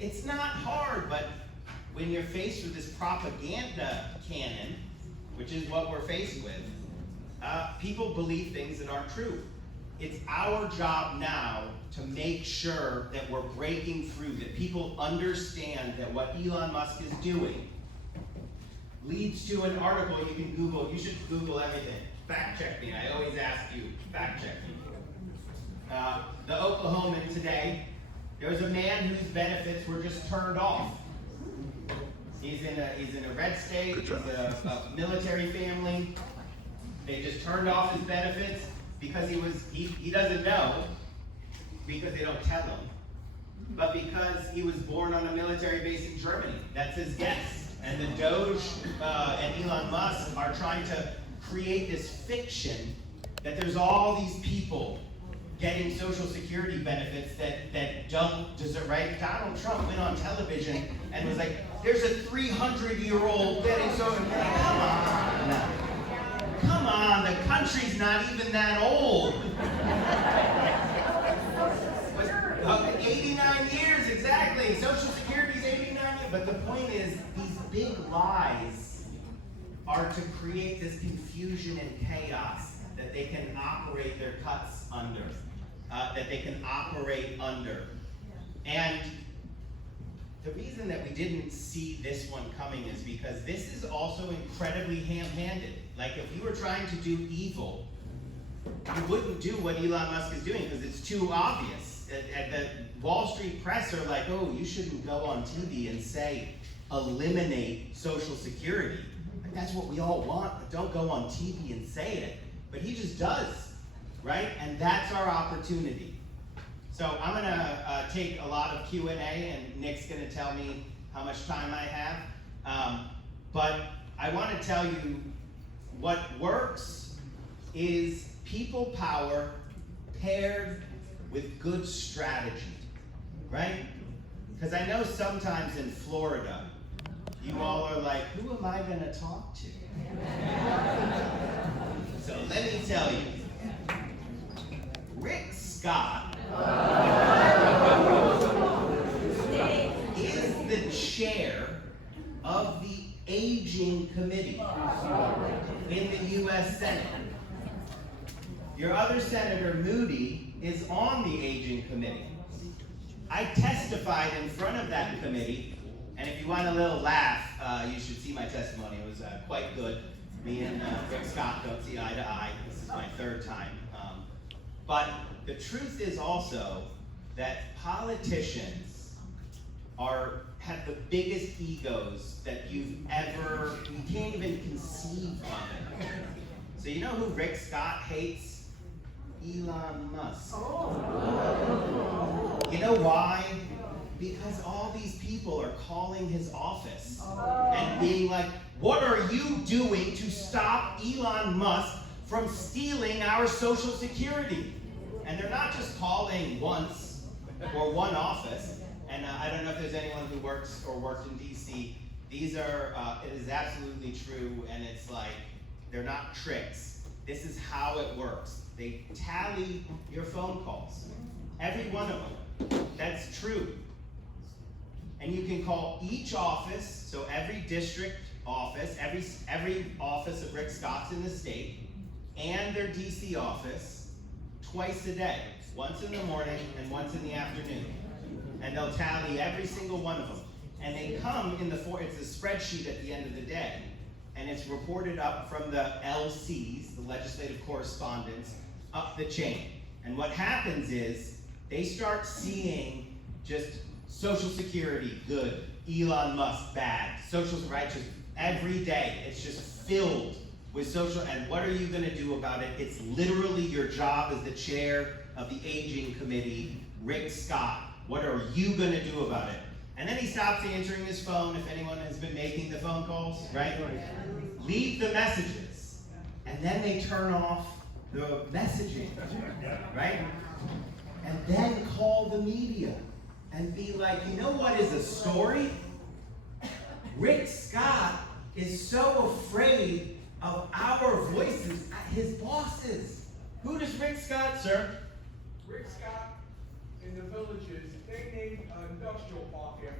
It's not hard, but when you're faced with this propaganda cannon, which is what we're faced with, people believe things that aren't true. It's our job now to make sure that we're breaking through, that people understand that what Elon Musk is doing leads to an article you can Google. You should Google everything. Fact check me. I always ask you, fact check me. The Oklahoman today, there was a man whose benefits were just turned off. He's in a red state, he's a military family. They just turned off his benefits because he doesn't know, because they don't tell him, but because he was born on a military base in Germany. That's his guess. And the Doge and Elon Musk are trying to create this fiction that there's all these people getting Social Security benefits that don't deserve, right? Donald Trump went on television and was like, there's a 300-year-old getting Social Security. Come on, the country's not even that old. 89 years, exactly. Social Security's 89 years. But the point is, these big lies are to create this confusion and chaos that they can operate their cuts under, that they can operate under. And the reason that we didn't see this one coming is because this is also incredibly ham-handed. Like, if you were trying to do evil, you wouldn't do what Elon Musk is doing because it's too obvious. And the Wall Street press are like, oh, you shouldn't go on TV and say, eliminate Social Security. Like, that's what we all want, but don't go on TV and say it. But he just does, right? And that's our opportunity. So I'm gonna take a lot of Q&A, and Nick's gonna tell me how much time I have. But I wanna tell you what works is people power paired with good strategy, right? Because I know sometimes in Florida, you all are like, who am I gonna talk to? So let me tell you, Rick Scott is the chair of the Aging Committee in the U.S. Senate. Your other Senator Moody is on the Aging Committee. I testified in front of that committee, and if you want a little laugh, you should see my testimony. It was quite good. Me and Rick Scott don't see eye to eye. This is my third time. But the truth is also that politicians have the biggest egos that you can't even conceive of it. So you know who Rick Scott hates? Elon Musk. You know why? Because all these people are calling his office and being like, what are you doing to stop Elon Musk from stealing our Social Security? And they're not just calling once or one office. And I don't know if there's anyone who works or worked in DC. These are, it is absolutely true, and it's like, they're not tricks. This is how it works. They tally your phone calls, every one of them. That's true. And you can call each office, so every district office, every office of Rick Scott's in the state, and their DC office, twice a day, once in the morning and once in the afternoon. And they'll tally every single one of them. And they come in it's a spreadsheet at the end of the day. And it's reported up from the LCs, the legislative correspondence, up the chain. And what happens is they start seeing just Social Security, good. Elon Musk, bad. Social rights, every day. It's just filled with social. And what are you going to do about it? It's literally your job as the chair of the Aging Committee, Rick Scott. What are you going to do about it? And then he stops answering his phone if anyone has been making the phone calls, right? Leave the messages. And then they turn off the messaging, right? And then call the media and be like, you know what is a story? Rick Scott is so afraid of our voices, his bosses. Who does Rick Scott, sir? Rick Scott in the villages, they named an industrial park after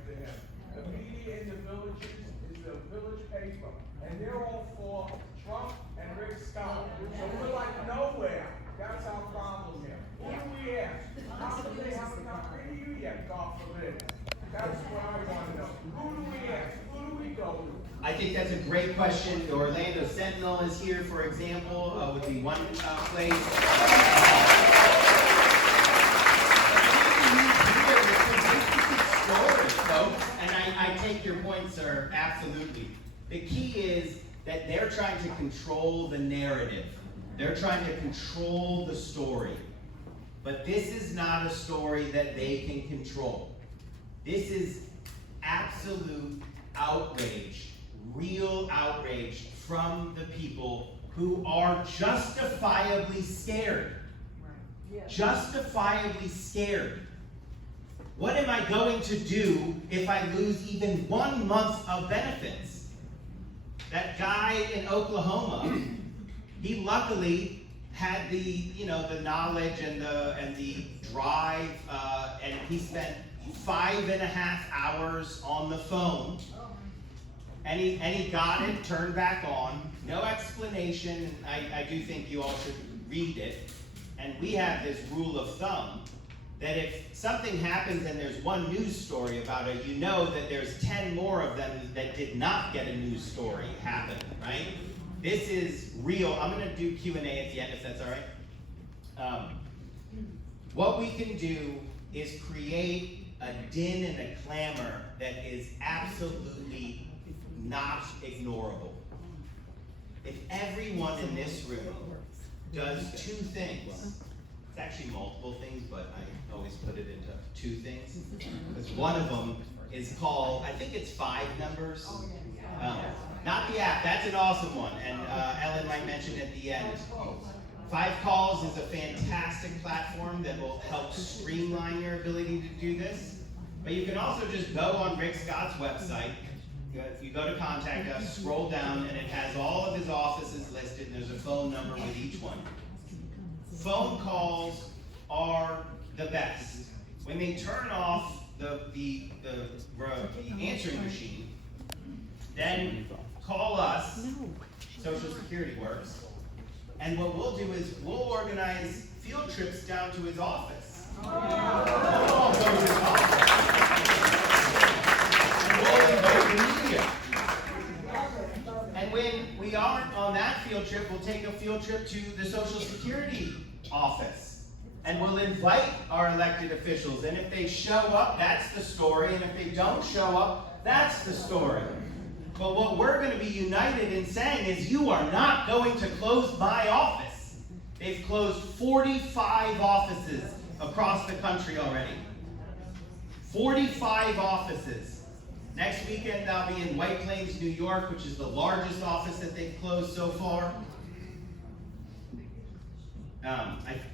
paper, and they're all for Trump and Rick Scott. So we're like nowhere. That's our problem here. Who do we ask? How come they haven't gotten rid of you yet, God forbid? That's what I want to know. Who do we ask? Who do we go to? I think that's a great question. The Orlando Sentinel is here, for example, would be one place. Story, folks, and I take your point, sir, absolutely. The key is that they're trying to control the narrative. They're trying to control the story. But this is not a story that they can control. This is absolute outrage, real outrage from the people who are justifiably scared. Justifiably scared. What am I going to do if I lose even 1 month of benefits? That guy in Oklahoma, he luckily had the knowledge and the drive, and he spent 5.5 hours on the phone, and he got it turned back on. No explanation. I do think you all should read it. And we have this rule of thumb that if something happens and there's one news story about it, you know that there's 10 more of them that did not get a news story happen, right? This is real. I'm going to do Q&A at the end if that's all right. What we can do is create a din and a clamor that is absolutely not ignorable. If everyone in this room does 2 things, it's actually multiple things, but I always put it into 2 things, because one of them is called, I think it's 5 numbers. Not the app, that's an awesome one, and Ellen might mention at the end. 5 Calls is a fantastic platform that will help streamline your ability to do this. But you can also just go on Rick Scott's website. You go to Contact Us, scroll down, and it has all of his offices listed, and there's a phone number with each one. Phone calls are the best. When they turn off the answering machine, then call us, Social Security works, and what we'll do is we'll organize field trips down to his office. We'll all go to his office. And we'll invite the media. And when we aren't on that field trip, we'll take a field trip to the Social Security office. And we'll invite our elected officials. And if they show up, that's the story. And if they don't show up, that's the story. But what we're going to be united in saying is you are not going to close my office. They've closed 45 offices across the country already. 45 offices. Next weekend I'll be in White Plains, New York, which is the largest office that they've closed so far.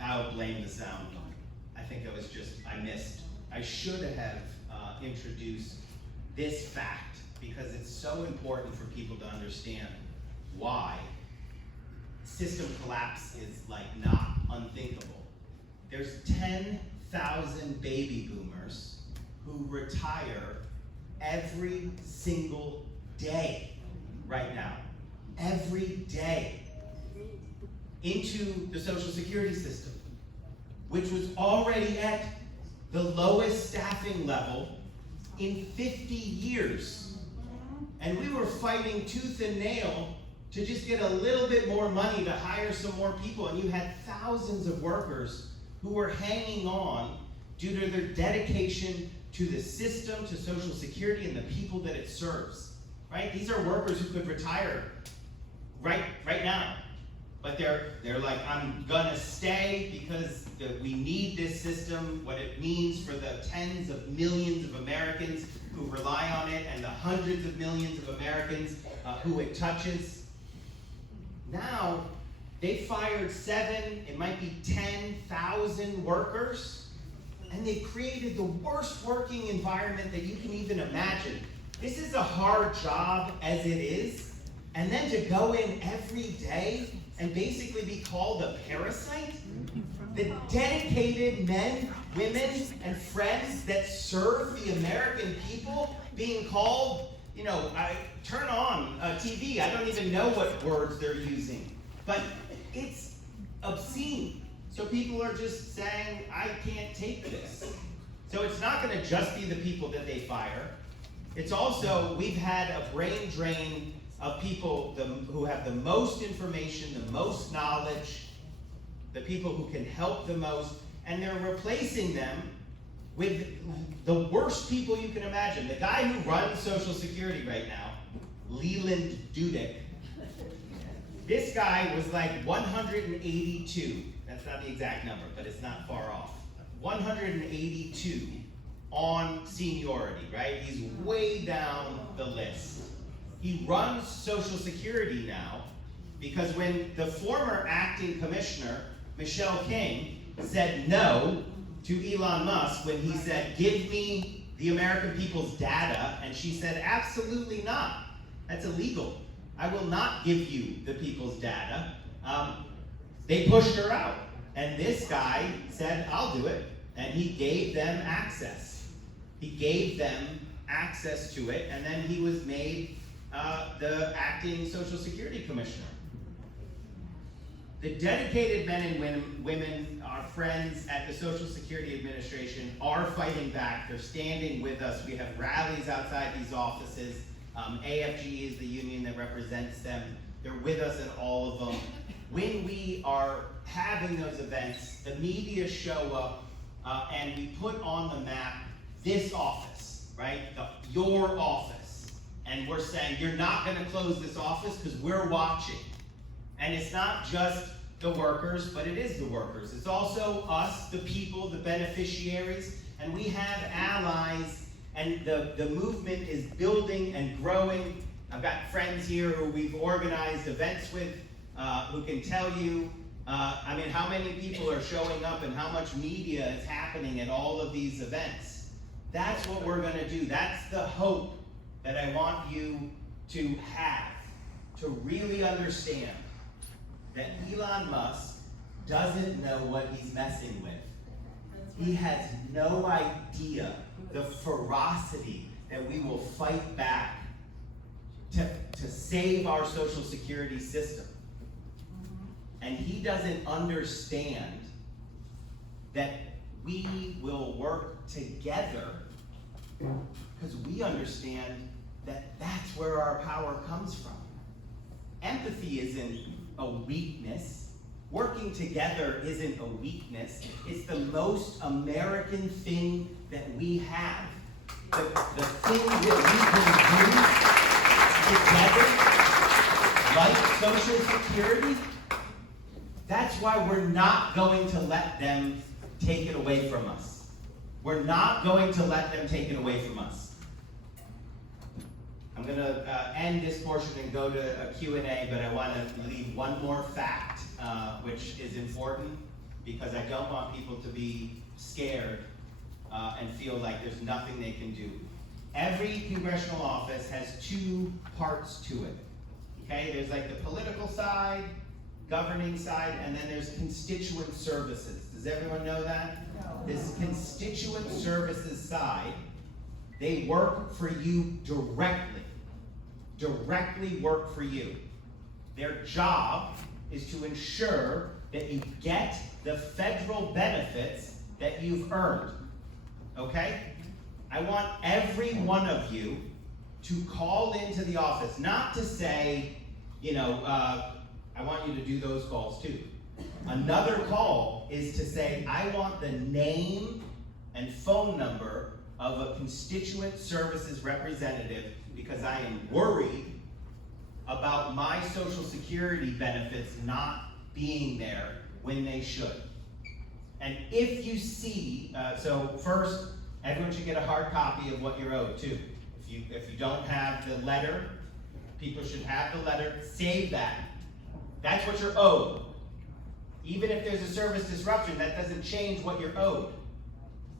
I'll blame the sound. I think I missed. I should have introduced this fact, because it's so important for people to understand why system collapse is not unthinkable. There's 10,000 baby boomers who retire every single day right now. Every day. Into the Social Security system, which was already at the lowest staffing level in 50 years. And we were fighting tooth and nail to just get a little bit more money to hire some more people. And you had thousands of workers who were hanging on due to their dedication to the system, to Social Security, and the people that it serves. Right? These are workers who could retire right now. But they're like, I'm gonna stay because we need this system, what it means for the tens of millions of Americans who rely on it, and the hundreds of millions of Americans who it touches. Now, they fired 7, it might be 10,000 workers, and they created the worst working environment that you can even imagine. This is a hard job as it is, and then to go in every day and basically be called a parasite? The dedicated men, women, and friends that serve the American people being called I turn on TV. I don't even know what words they're using. But it's obscene. So people are just saying, I can't take this. So it's not going to just be the people that they fire. It's also, we've had a brain drain of people who have the most information, the most knowledge, the people who can help the most, and they're replacing them with the worst people you can imagine. The guy who runs Social Security right now, Leland Dudek, this guy was like 182. That's not the exact number, but it's not far off. 182 on seniority, right? He's way down the list. He runs Social Security now because when the former acting commissioner, Michelle King, said no to Elon Musk when he said, give me the American people's data, and she said, absolutely not. That's illegal. I will not give you the people's data. They pushed her out. And this guy said, I'll do it. And he gave them access. He gave them access to it, and then he was made the acting Social Security commissioner. The dedicated men and women, our friends at the Social Security Administration, are fighting back. They're standing with us. We have rallies outside these offices. AFG is the union that represents them. They're with us at all of them. When we are having those events, the media show up and we put on the map this office, right? Your office. And we're saying, you're not going to close this office because we're watching. And it's not just the workers, but it is the workers. It's also us, the people, the beneficiaries, and we have allies, and the movement is building and growing. I've got friends here who we've organized events with who can tell you, how many people are showing up and how much media is happening at all of these events. That's what we're going to do. That's the hope that I want you to have, to really understand that Elon Musk doesn't know what he's messing with. He has no idea the ferocity that we will fight back to save our Social Security system. And he doesn't understand that we will work together because we understand that that's where our power comes from. Empathy isn't a weakness. Working together isn't a weakness. It's the most American thing that we have. The thing that we can do together, like Social Security, that's why we're not going to let them take it away from us. We're not going to let them take it away from us. I'm going to end this portion and go to a Q&A, but I want to leave one more fact, which is important, because I don't want people to be scared and feel like there's nothing they can do. Every congressional office has two parts to it. Okay, there's like the political side, governing side, and then there's constituent services. Does everyone know that? No. This constituent services side, they work for you directly. Directly work for you. Their job is to ensure that you get the federal benefits that you've earned. Okay? I want every one of you to call into the office, not to say, I want you to do those calls too. Another call is to say, I want the name and phone number of a constituent services representative because I am worried about my Social Security benefits not being there when they should. And if you see, so first, everyone should get a hard copy of what you're owed too. If you don't have the letter, people should have the letter, save that. That's what you're owed. Even if there's a service disruption, that doesn't change what you're owed.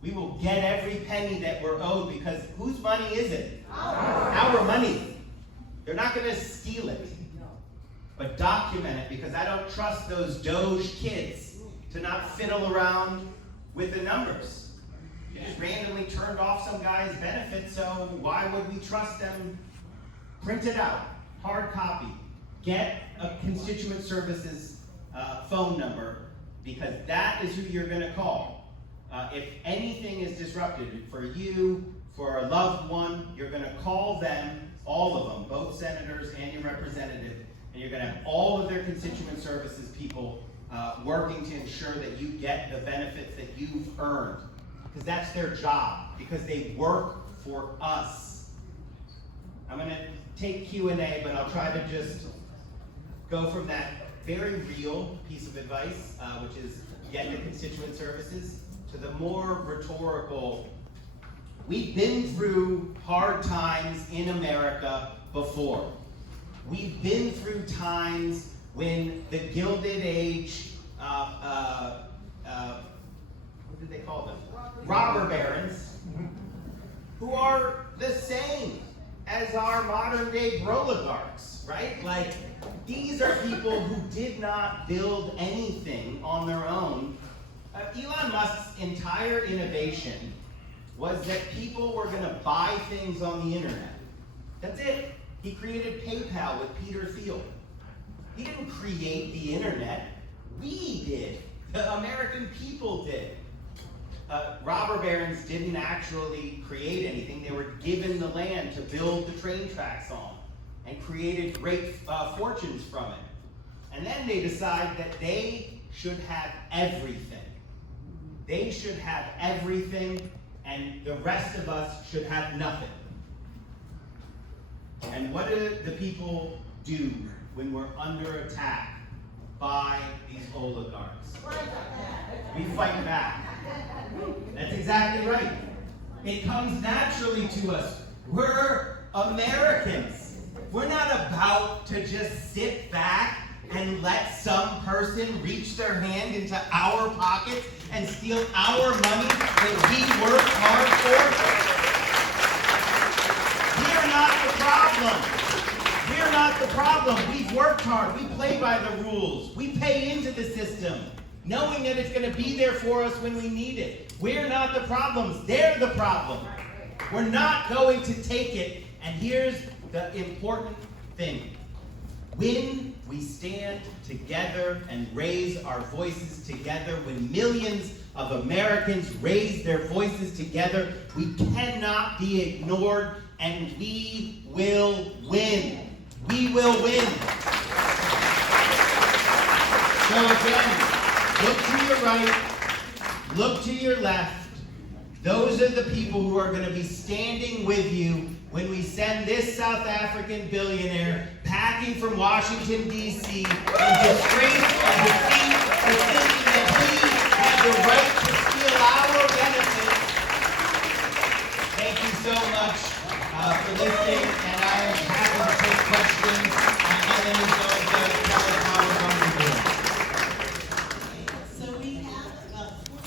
We will get every penny that we're owed because whose money is it? Our money. They're not going to steal it. But document it, because I don't trust those Doge kids to not fiddle around with the numbers. They just randomly turned off some guy's benefits, so why would we trust them Print it out, hard copy. Get a constituent services phone number, because that is who you're going to call. If anything is disrupted for you, for a loved one, you're going to call them, all of them, both senators and your representative, and you're going to have all of their constituent services people working to ensure that you get the benefits that you've earned, because that's their job, because they work for us. I'm going to take Q&A, but I'll try to just go from that very real piece of advice, which is get the constituent services, to the more rhetorical, we've been through hard times in America before. We've been through times when the Gilded Age, what did they call them? Robber barons, who are the same as our modern day oligarchs, right? Like, these are people who did not build anything on their own. Elon Musk's entire innovation was that people were going to buy things on the internet. That's it. He created PayPal with Peter Thiel. He didn't create the internet. We did. The American people did. Robber barons didn't actually create anything. They were given the land to build the train tracks on and created great fortunes from it. And then they decide that they should have everything. They should have everything, and the rest of us should have nothing. And what do the people do when we're under attack by these oligarchs? We fight back. That's exactly right. It comes naturally to us. We're Americans. We're not about to just sit back and let some person reach their hand into our pockets and steal our money that we worked hard for. We are not the problem. We're not the problem. We've worked hard. We play by the rules. We pay into the system, knowing that it's going to be there for us when we need it. We're not the problems. They're the problem. We're not going to take it. And here's the important thing. When we stand together and raise our voices together, when millions of Americans raise their voices together, we cannot be ignored, and we will win. We will win. So again, look to your right, look to your left. Those are the people who are going to be standing with you when we send this South African billionaire packing from Washington, D.C. in disgrace and defeat for thinking that he had the right to steal our benefits. Thank you so much for listening.